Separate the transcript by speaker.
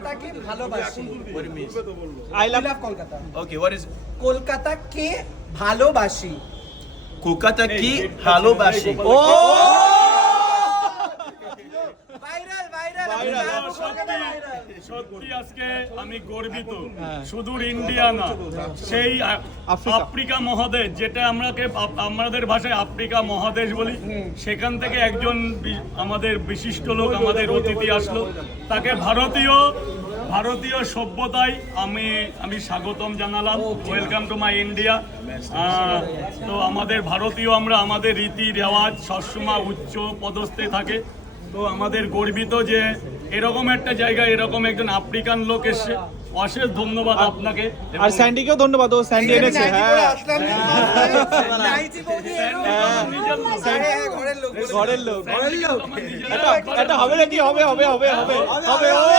Speaker 1: কলকাতাকে ভালোবাসি।
Speaker 2: What it means?
Speaker 1: I love Kolkata.
Speaker 2: Okay, what is
Speaker 1: কলকাতাকে ভালোবাসি।
Speaker 2: কলকাতা কি ভালোবাসি?
Speaker 3: সত্যি আজকে আমি গর্বিত, শুধু ইন্ডিয়া না, সেই আফ্রিকা মহাদেশ, যেটা আমাদের ভাষায় আফ্রিকা মহাদেশ বলি, সেখান থেকে একজন আমাদের বিশিষ্ট লোক, আমাদের অতিথি আসলো, তাকে ভারতীয় সভ্যতায় আমি স্বাগতম জানালাম। Welcome to my India. তো আমাদের ভারতীয় আমরা, আমাদের রীতি রেওয়াজ সবসময় উচ্চ পদস্থে থাকে। তো আমাদের গর্বিত যে এরকম একটা জায়গায় এরকম একজন আফ্রিকান লোক এসছে। অশেষ ধন্যবাদ আপনাকে।
Speaker 4: আর স্যান্ডিকেও ধন্যবাদ, ও স্যান্ডি এনেছে। ঘরের লোক এটা হবে নাকি? হবে হবে হবে হবে হবে।